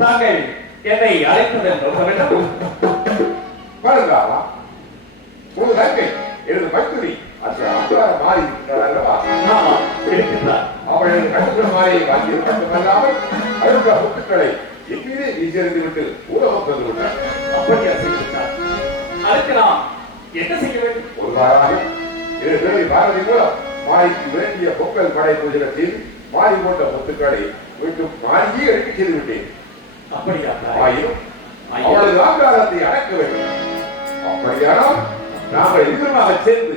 தாங்கள் என்னை அழைத்ததன் நோக்கமெல்லாம் பழங்காமா ஒரு தங்கை எனது மைத்துரி அந்த மாறி அல்லவா இருக்கின்றார். அவளது கட்டுக்குள் மாறியை வாங்கி மட்டுமல்லாமல் அடுத்த முத்துக்களை எங்கீரே வீசியறிந்து விட்டு ஊரகம் வந்து விட்டார். அப்படியா செய்திருந்தார்? அதுக்கு நாம் என்ன செய்ய வேண்டும்? ஒரு வாரமாக பாரதி மூலம் மாறிக்கு வேண்டிய பொங்கல் படை பூஜை செய்து மாறி போட்ட முத்துக்களை மீண்டும் மாறியே எடுக்க செய்து விட்டேன். அப்படியா? ஆயினும் அவளது ஆங்காரத்தை அடக்க வேண்டும். அப்படியானால் நாங்கள் இருவருமாக சேர்ந்து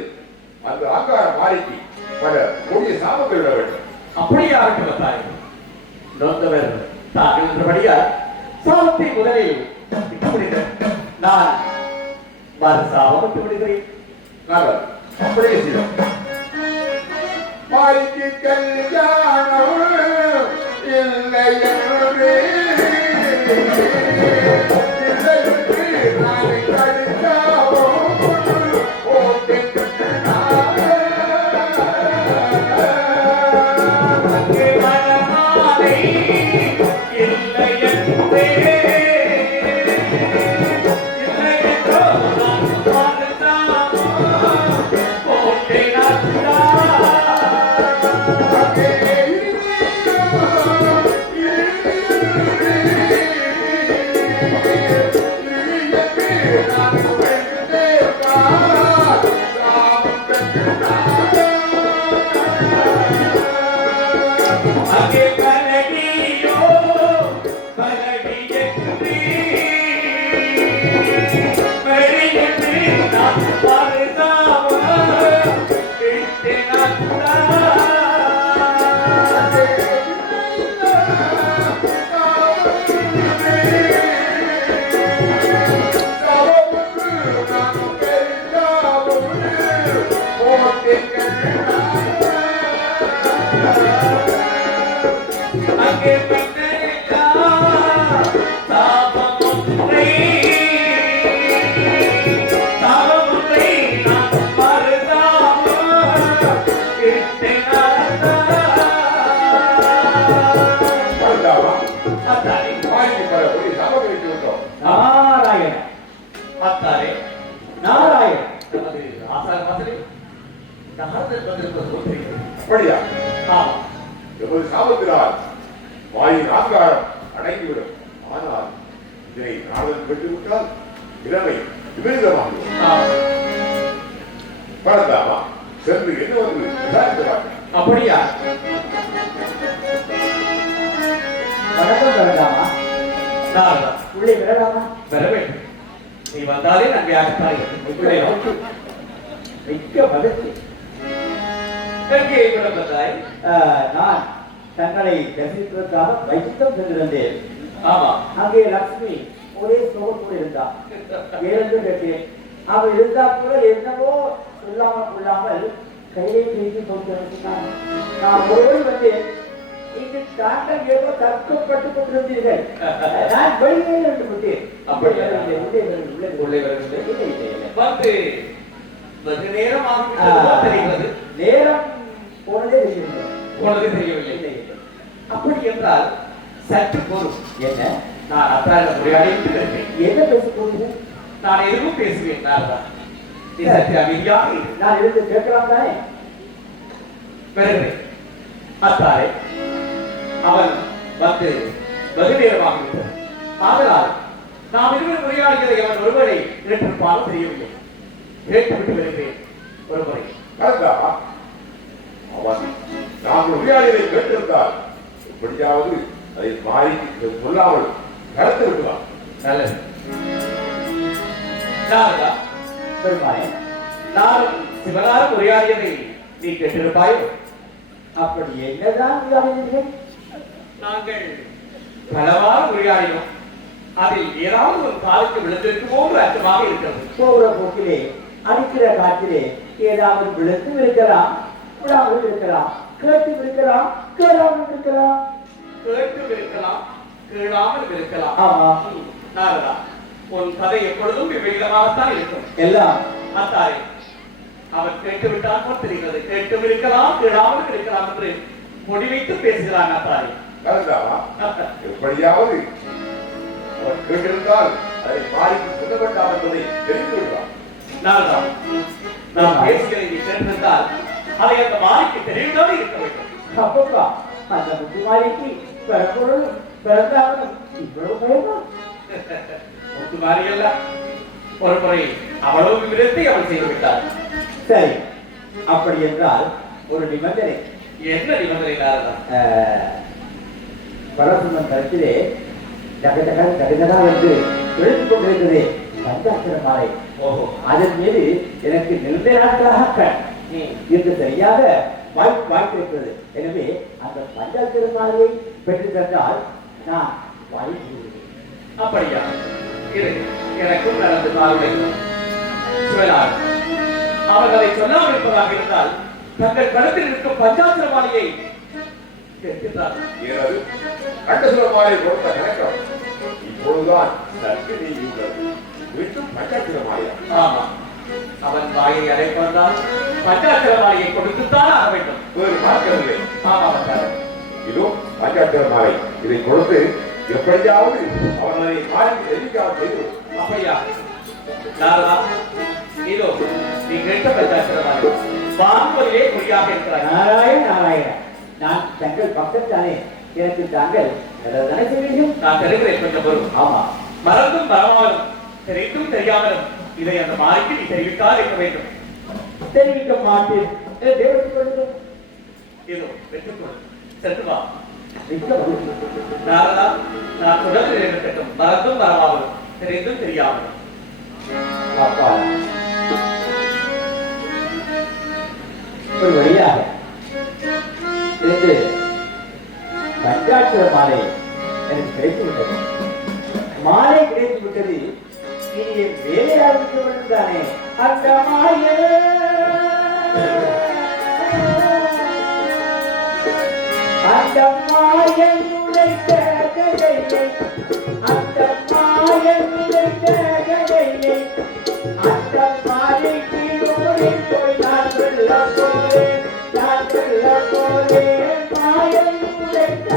அந்த ஆங்கார மாறிக்கு பல கொடிய சாபங்கள் விட வேண்டும். அப்படியா தாய் நோந்தவர் தாங்கள் என்றபடியால் சாபத்தை முதலில் விட்டுவிடுகிறேன். நான் சாபம் விட்டு விடுகிறேன். நாங்கள் அப்படியே செய்தோம். மாறிக்கு கல்யாணம் இல்லை என்று அங்கே பலடியோ பலடியே மரியே நான் பரதாவா கிட்டேனா அப்படியா? எமது சாபத்தினால் வாயின் ஆங்காரம் அடங்கிவிடும். ஆனால் இதனை நாளன் பெற்றுவிட்டால் நிலைமை விபரீதமாகும். பரந்தாமா சென்று என்ன வந்து விசாரிக்கிறார். அப்படியா? வணக்கம் பரந்தாமா. நான் உள்ளே வரலாமா? வர வேண்டும். நீ வந்தாலே நன்மையாகத்தான் இருக்கும். மிக்க மகிழ்ச்சி. நான் தங்களை தரிசிப்பதற்காக வைத்தம் சென்றிருந்தேன். ஆமா, அங்கே லட்சுமி ஒரே சோகத்தோடு இருந்தார். ஏழு கேட்டேன். அவள் இருந்தா கூட என்னவோ சொல்லாமல் கையை பேசி கொண்டிருந்தான். நான் ஒருவரை வந்தேன். இங்கு தாங்கள் ஏதோ தர்க்கப்பட்டுக் கொண்டிருந்தீர்கள். நான் வெளியே இருந்து விட்டேன். அப்படியே உள்ளே வந்து வெகு நேரம் தெரிகிறது. நேரம் போனதே தெரியவில்லை. அப்படி என்றால் சற்று பொருள். என்ன? நான் அத்தாரிடம் உரையாடி இருக்கிறேன். என்ன பேசிக் கொள்கிறேன்? நான் எதுவும் பேசுவேன். நீ சற்று அமைதியாக நான் இருந்து கேட்கலாம் தானே? வருகிறேன். அத்தாரே, அவன் வந்து வெகு நேரமாக விட்டது. ஆதலால் நாம் இருவர் உரையாடியதை அவன் ஒருவரை ஏற்றிருப்பாலும் தெரியவில்லை. கேட்டுவிட்டு வருகிறேன் ஒருமுறை. அவன் நாங்கள் உரையாடியதை கேட்டிருந்தால் எப்படியாவது அதை மாறி சொல்லாமல் கடத்து விட்டுவான். நல்லது. பெருமானே, நானும் சிவனாரும் உரையாடியதை நீ கேட்டிருப்பாயோ? அப்படி என்னதான் உரையாடினீர்கள்? நாங்கள் பலவாறு உரையாடினோம். அதில் ஏதாவது ஒரு காலுக்கு விழுந்திருக்குமோ என்று அச்சமாக இருக்கிறது. போகிற போக்கிலே அடிக்கிற காற்றிலே ஏதாவது விழுந்து இருக்கலாம், விழாமல் இருக்கலாம், கேட்டு இருக்கலாம், கேளாமல் இருக்கலாம். கேட்டு இருக்கலாம், கேளாமல் இருக்கலாம். ஆமா, நாரதா, உன் கதை எப்பொழுதும் விபரீதமாகத்தான் இருக்கும். எல்லாம் அத்தாரே, அவன் கேட்டு விட்டால் போல் தெரிகிறது. கேட்டும் இருக்கலாம், கேளாமல் இருக்கலாம் என்று முடிவைத்து பேசுகிறான் அத்தாரே. எப்படியாவது அவன் கேட்டிருந்தால் அதை மாறிக்கு சொல்ல வேண்டாம் என்பதை தெரிந்து விடுவான். நான் பேசுகிறதை நீ கேட்டிருந்தால் அதை அந்த மாறிக்கு தெரியாமல் இருக்க வேண்டும். அப்பா, அந்த முத்துமாரிக்கு பிறப்பொருள் பிறந்தாலும் இவ்வளவு பயமா? முத்துமாரி அல்ல, ஒரு முறை அவ்வளவு விருத்தி அவள் செய்து விட்டார். சரி, அப்படி என்றால் ஒரு நிபந்தனை. என்ன நிபந்தனை? பரசுமன் கருத்திலே கடிதனா என்று எழுத்துக் கொண்டிருக்கிறதே பஞ்சாட்சர மாலை. அதன் மீது எனக்கு நிறுத்த நாட்களாக என்று சரியாக வாய்ப்பிருக்கிறது. எனவே அந்த பஞ்சாட்சர மாலையை பெற்று தந்தால் நான் வாய்ப்பு. அப்படியா? எனக்கும் நடந்து பாருங்கள். அவர்களை சொல்லாமல் இருப்பதாக இருந்தால் தங்கள் கருத்தில் இருக்கும் பஞ்சாட்சர மாலையை கண்டசுரமாலை கொடுத்த கணக்கம் இப்பொழுதுதான் சற்று நீங்கியுள்ளது. மீண்டும் பஞ்சாட்சரமாலையா? ஆமா, அவன் வாயை அடைப்பதால் பஞ்சாட்சரமாலையை கொடுத்துத்தான் ஆக வேண்டும். வேறு மார்க்கமில்லை. ஆமா, இதோ பஞ்சாட்சரமாலை. இதை கொடுத்து எப்படியாவது அவர்களை மாறி தெரிவிக்காமல் செய்து. அப்படியா? நாரதா, இதோ நீ கேட்ட பஞ்சாட்சரமாலை வாங்குவதிலே குறியாக இருக்கிறாய். நாராயண நாராயண, நான் தங்கள் பக்கத்தானே, எனக்கு தாங்கள் தானே செய்வீர்கள். நான் தெரிகிறேன் கொஞ்சம் பொருள். ஆமா, மறந்தும் மறவாமலும் தெரிந்தும் தெரியாமலும் இதை அந்த மாறிக்கு நீ தெரிவித்தால் இருக்க வேண்டும். தெரிவிக்க மாட்டேன். இதோ பெற்றுக்கொள். சென்று வா. மிக்க மகிழ்ச்சி. நாரதா, நான் தொடர்ந்து இருக்கட்டும். மறந்தும் மறவாமலும், தெரிந்தும் தெரியாமலும். அப்பா ஒரு வழியாக இருந்து பஞ்சாட்சர மாலை எனக்கு கிடைத்து விட்டது. மாலை கிடைத்து விட்டது. இனி என் வேலை ஆரம்பிக்க வேண்டும் தானே. அந்த மாய அந்த மாயன் உழைத்த கதையை அந்த மாயன் உழைத்த கதையை அந்த மாலைக்கு ஓடி போய் நான் சொல்ல போறேன். நான் சொல்ல போறேன். மாயன் உழைத்த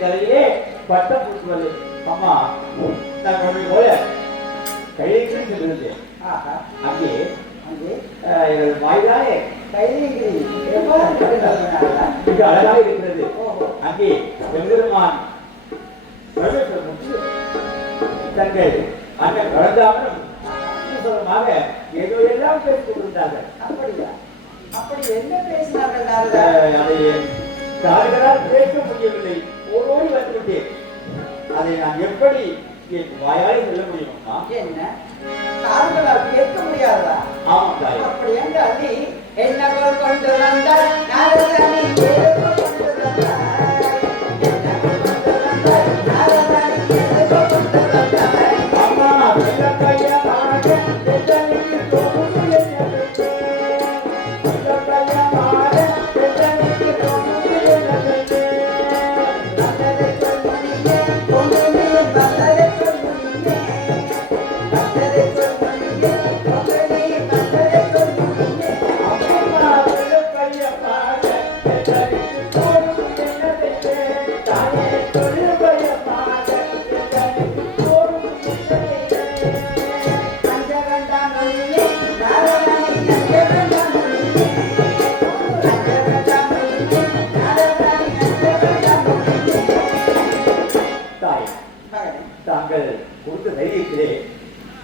கதையை பட்டம் கொடுத்துவது. அம்மா நான் ஒன்று போல கையெழுத்து சென்றிருந்தேன். அங்கே அங்கே வாய்தானே கையெழுத்து மிக அழகாக இருக்கிறது. அங்கே பெருமான் தங்கள் அண்ணன் கலந்தாமலும் ஏதோ எல்லாம் பேசிக் கொண்டிருந்தார்கள். அப்படியா? அப்படி என்ன பேசினார்கள்? அதை கால்களால் பேச முடியவில்லை. ஓடோடி வந்துவிட்டேன். அதை நான் எப்படி என் வாயாலே சொல்ல முடியுமா? என்ன கால்களால் கேட்க முடியாதா? ஆமாம் தாய். அப்படி என்றால் நீ என்ன கொண்டு வந்தாய்?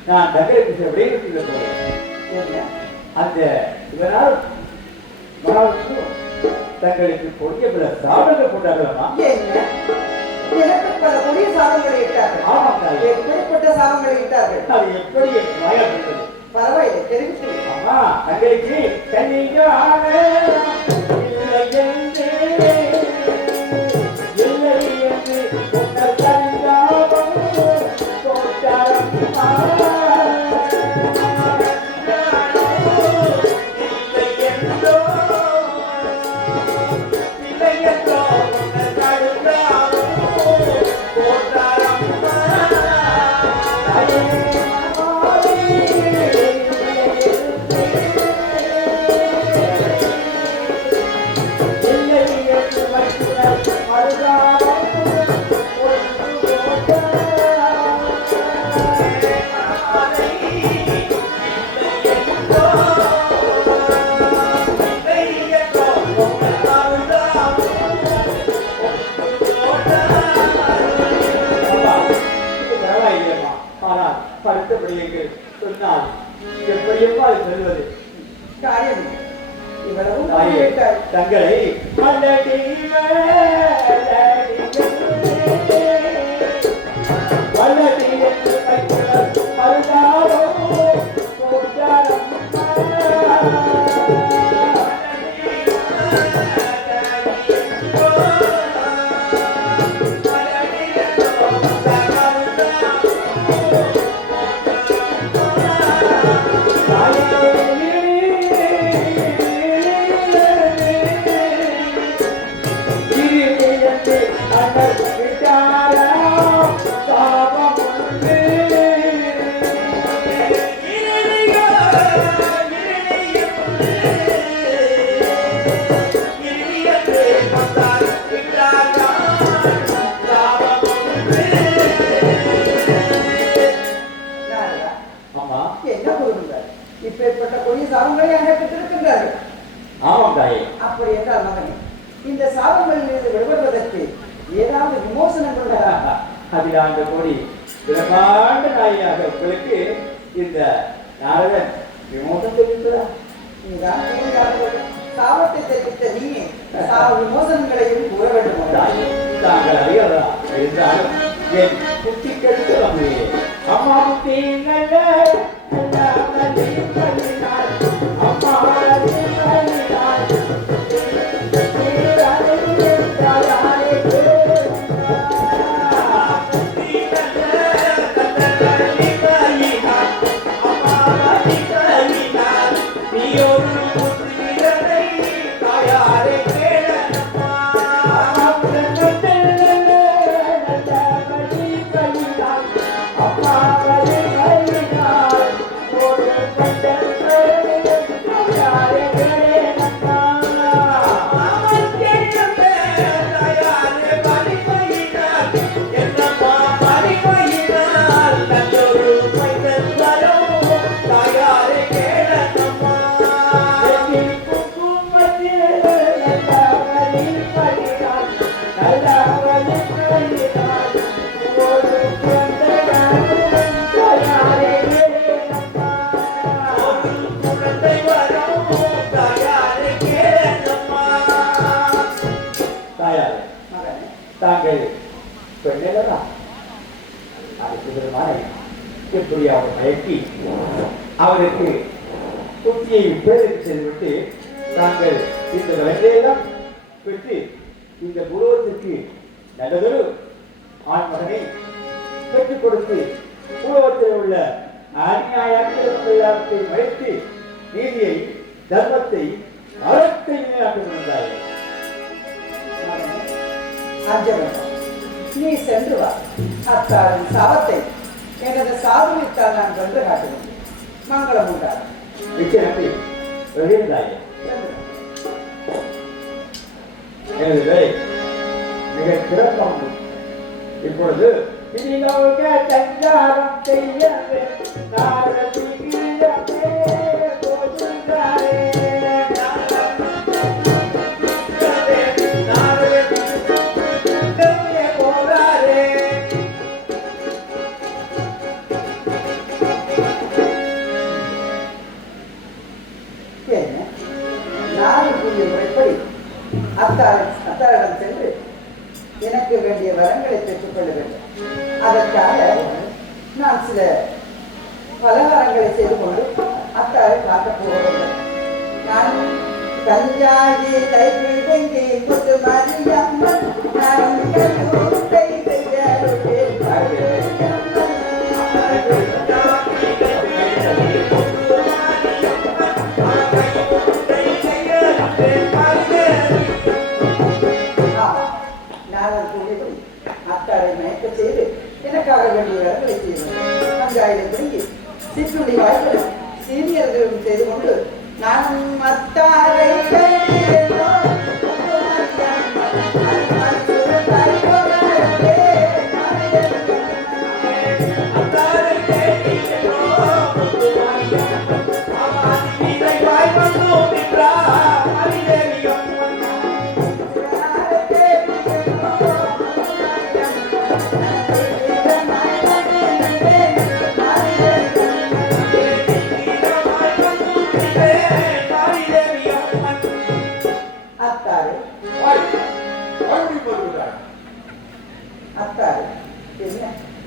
நான் தங்களுக்கு விடைபெற்று அந்த இவரால் தங்களுக்கு கொடிய பல சாதங்கள் கொண்டாடலாமா? என்ன? எனக்கு பல கொடிய சாபங்களை இட்டார்கள். ஆமாம் தாயே. எப்படிப்பட்ட சாபங்களை இட்டார்கள்? அது எப்படி வாயாடுகிறது? பரவாயில்லை, தெரிவித்து விடு. ஆமா, தங்களுக்கு கண்ணியாக இல்லை என்று உன்னர் கண்காவும் தோற்றம் படுத்தபடியே சொன்னால் எப்படியப்பா அது செல்வது? காரியம் இல்லை. இவ்வளவு தாயே, விட்டாய். தங்களை மலடி மலடி என்று வைக்கிறார் மறுநாளோ போட்டாரம் நாரதா, ஆமா. என்ன கூறுகிறார்? இப்பேற்பட்ட கொடிய சாபங்களை அகற்றிருக்கின்றார்கள். ஆமாம் தாயே. அப்படி என்றால் மகனே, இந்த சாபங்களில் இருந்து விடுபடுவதற்கு ஏதாவது விமோசனம் கொண்டதா? அதில் அந்த கோடி பிரம்மாண்ட நாயாக உங்களுக்கு இந்த நாரதன் விமோசனம் தெரிவித்ததா? நீதான் கூறுகிறார்கள். சாபத்தை தெரிவித்த நீயே சாப விமோசனங்களையும் கூற வேண்டும். தாயே, தாங்கள் அறியாதா என்றாலும் என் குட்டி கெடுத்து நம்புவே அம்மா குட்டி நல்ல தாங்கள் பெண்ணெல்லாம் எப்படி அவர் மயக்கி அவருக்கு குட்டியை பேருக்கு செய்துவிட்டு தாங்கள் இந்த வயதையெல்லாம் பெற்று இந்த குருவத்திற்கு நல்லதொரு ஆண்மகனை பெற்றுக் கொடுத்து குருவத்தில் உள்ள அநியாயத்தை மறைத்து நீதியை தர்மத்தை அறத்தை நிலையாட்டுகிறார்கள். நீ சென்று வா. அத்தாரின் சாபத்தை எனது சாதுவித்தால் நான் வென்று காட்டுவேன். மங்களம் உண்டாகும். நிச்சயத்தை எழுந்தாயே எனது வேலை மிக சிறப்பாக இப்பொழுது தஞ்சாரம் செய்ய அத்தாரிடம் சென்று எனக்கு வேண்டிய வரங்களை பெற்றுக்கொள்ள வேண்டும். அதற்காக நான் சில பலகாரங்களை செய்து கொண்டு அத்தாரை பார்க்க போகிறேன். நான் கஞ்சாயி தைப்பிழங்கி முத்து மரியம்மன் நான் கல்லூரை அத்தாரை மயக்க செய்து எனக்காக வேண்டிய வேலைகளை செய்வேன். கஞ்சாயிலை திரும்பி சிற்றுண்டி வாய்ப்பு சீனியர்களும் செய்து கொண்டு நானும் அத்தாரை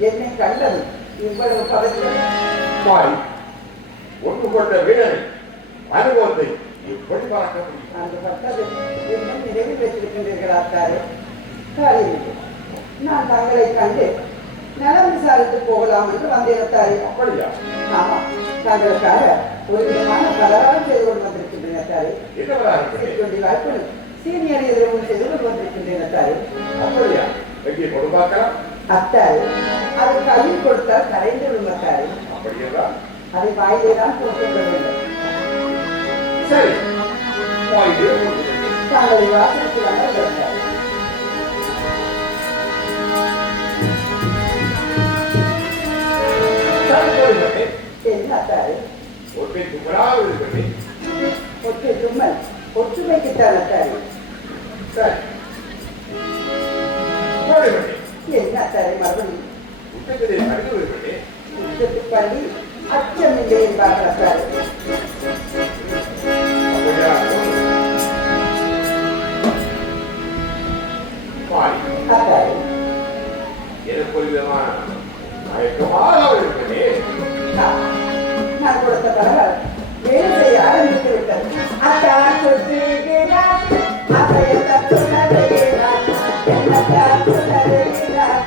என்னை கண்டது இவ்வளவு பதவி ஒன்று கொண்ட வீரனை அனுபவத்தை எப்படி பார்க்க முடியும்? அந்த பட்டது என்ன நினைவில் வைத்திருக்கின்றீர்கள் அத்தாரே? காரியமில்லை. நான் தங்களை கண்டு நலம் விசாரித்து போகலாம் என்று வந்தேன் அத்தாரே. அப்படியா? ஆமா, தங்களுக்காக ஒரு விதமான பலகாரம் செய்து கொண்டு வந்திருக்கின்றேன் அத்தாரே. என்ன வாய்ப்பு சீனியர் எதிரும் செய்து கொண்டு வந்திருக்கின்றேன் அத்தாரே. அப்படியா? எங்கே கொண்டு பார்க்கலாம்? அத்தாரு அது கையில் கொடுத்தால் கரைந்து விடும் அத்தாரு. அப்படியா? அதை வாயிலே தான் கொடுக்க வேண்டும். சரி, தங்களை வாசலுக்குள்ளாக வருகிறார். என்ன அத்தாரு? ஒற்றை தும்மலாக இருக்கிறது. ஒற்றை தும்மல் ஒற்றுமைக்குத்தான் அத்தாரு. சரி, என்ன அத்தாரு மறுபடியும் உச்சத்திலே கடிதம் இருக்கிறது. உச்சத்து பள்ளி அச்சமில்லை என்பார்கள் அத்தாரு. அத்தாரு எனக்கு ஒரு விதமான மயக்கமாக இருக்கிறது. நான் கொடுத்த பலகாரம் வேலை செய்ய ஆரம்பித்து விட்டது. அத்தான் சொல்லுகிறார், அதையத்தான் சொல்லுகிறார், என்னத்தான் சொல்லுகிறார்,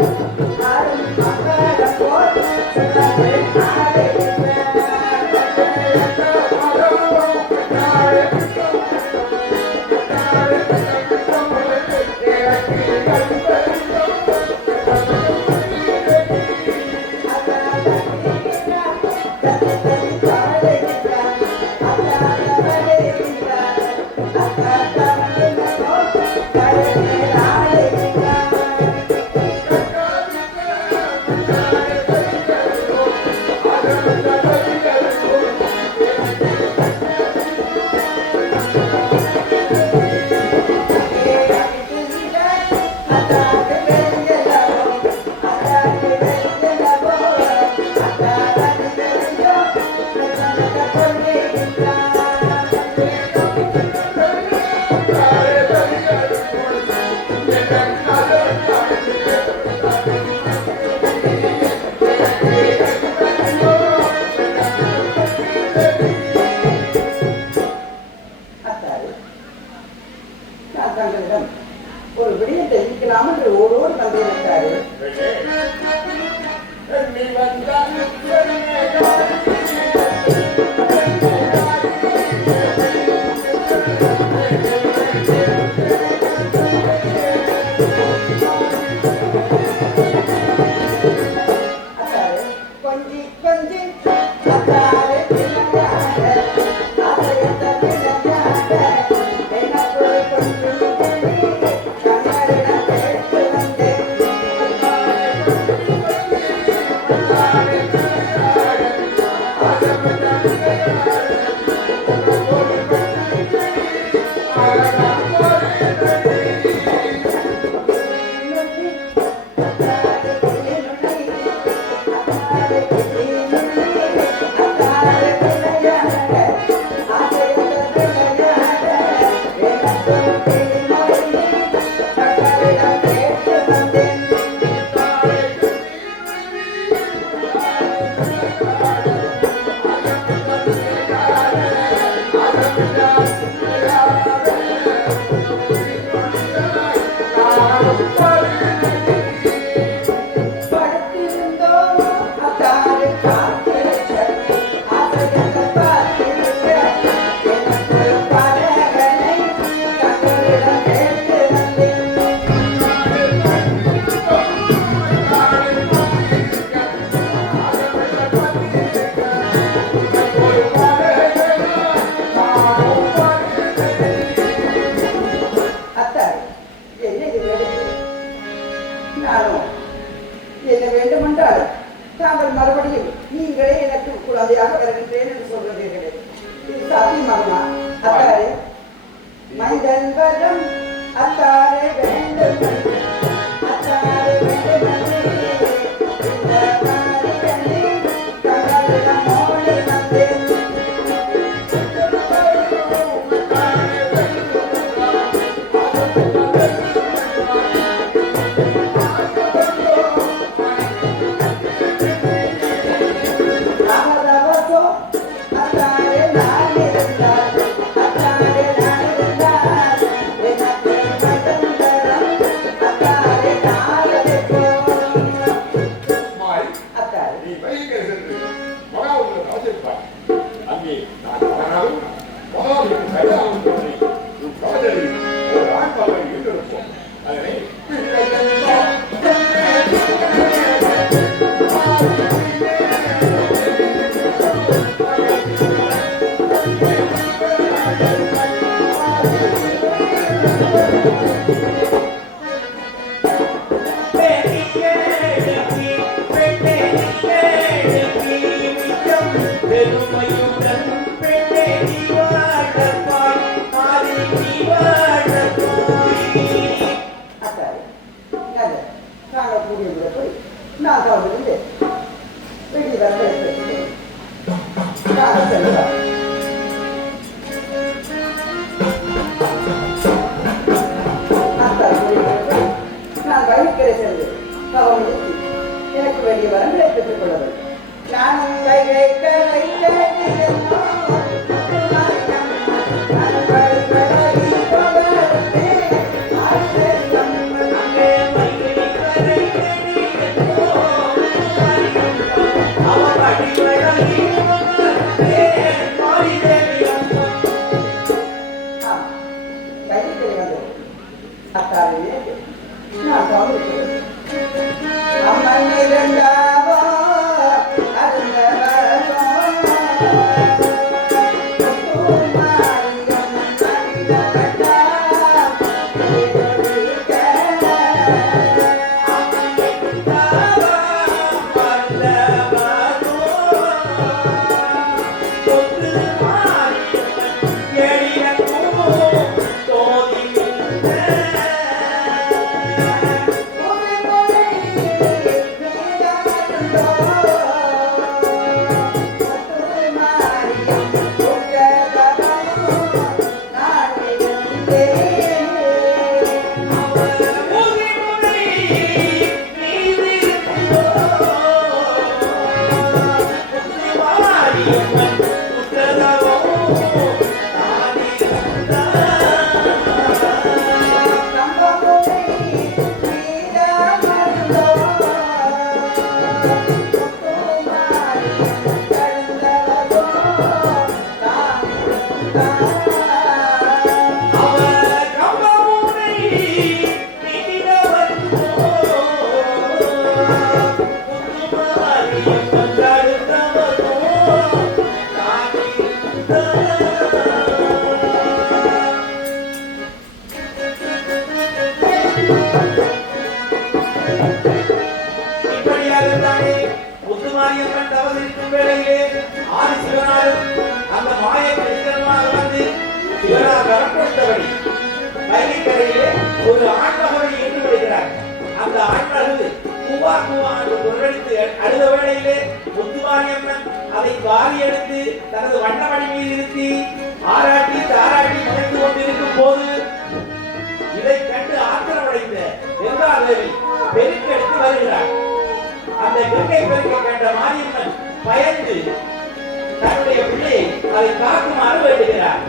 ஆரும் மகாரம் போல் ஒரு விடயத்தை தெரிவிக்கலாம் என்று ஓடோடு வந்திருக்கிறாரு. என்பதும் அத்தாரை வேண்டும் அத்தாரை வேண்டும் இந்த மாறி கண்ணி கமலம் மோடி வந்தேன் மாறி நீ வைகை சென்று மகாவுக்கு அவசியப்பார் அங்கே நான் மகனாலும் மகாவுக்கு கையாகும் சொல்லி உன் காதலில் ஒரு ஆண் மகனை ஈன்றெடுப்போம் அதனை நான் கவனித்து வெளியே வர நான் செல்வார் நான் வழிக்கரை சென்று கவனித்து எனக்கு வேண்டிய வரங்களை பெற்றுக் கொள்ள வேண்டும் நானும் வைகரை ஒரு ஆண்மகனை ஈண்டு விடுகிறார். அந்த ஆண்மகன் கூவா கூவா என்று குரலெடுத்து அழுத வேளையிலே முத்துமாரியம்மன் அதை வாரி எடுத்து தனது வண்ணமணி மீது இருத்தி ஆராட்டி தாராட்டி மகிழ்ந்து கொண்டிருக்கும் போது இதை கண்டு ஆத்திரமடைந்த கங்காதேவி பெருக்கெடுத்து வருகிறார். அந்த கங்கை பெருக்கை கண்ட மாரியம்மன் பயந்து தன்னுடைய பிள்ளையை அதை காக்குமாறு வேண்டுகிறார்.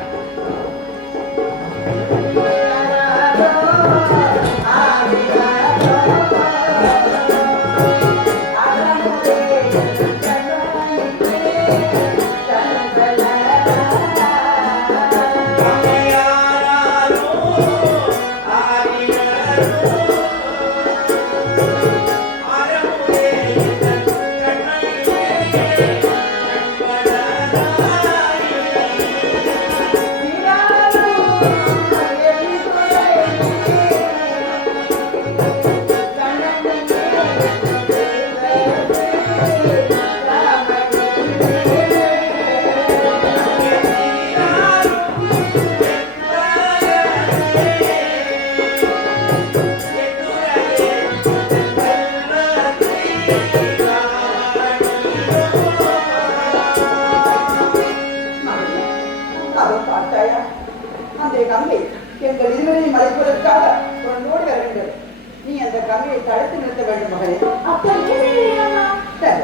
இருவரையும் அழைப்பதற்காக உன்னோடு வர வேண்டும். நீ அந்த கங்கையை தடுத்து நிறுத்த வேண்டும் மகனே. அப்படியே செய்கிறேன். சரி.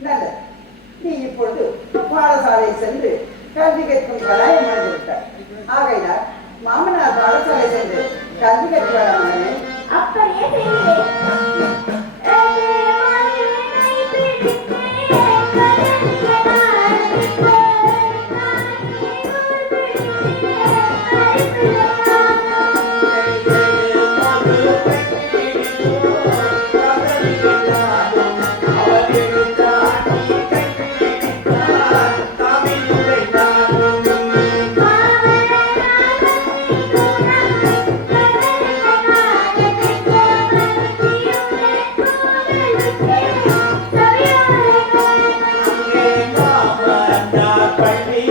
நல்லது. நீ இப்பொழுது பாடசாலை சென்று கல்வி கற்கும் கடாயம் அடைந்து விட்டாய். ஆகையினால் மாமனார் பாடசாலை சென்று கல்வி கற்பாராமனே. அப்படியே செய்கிறேன். பள்ளி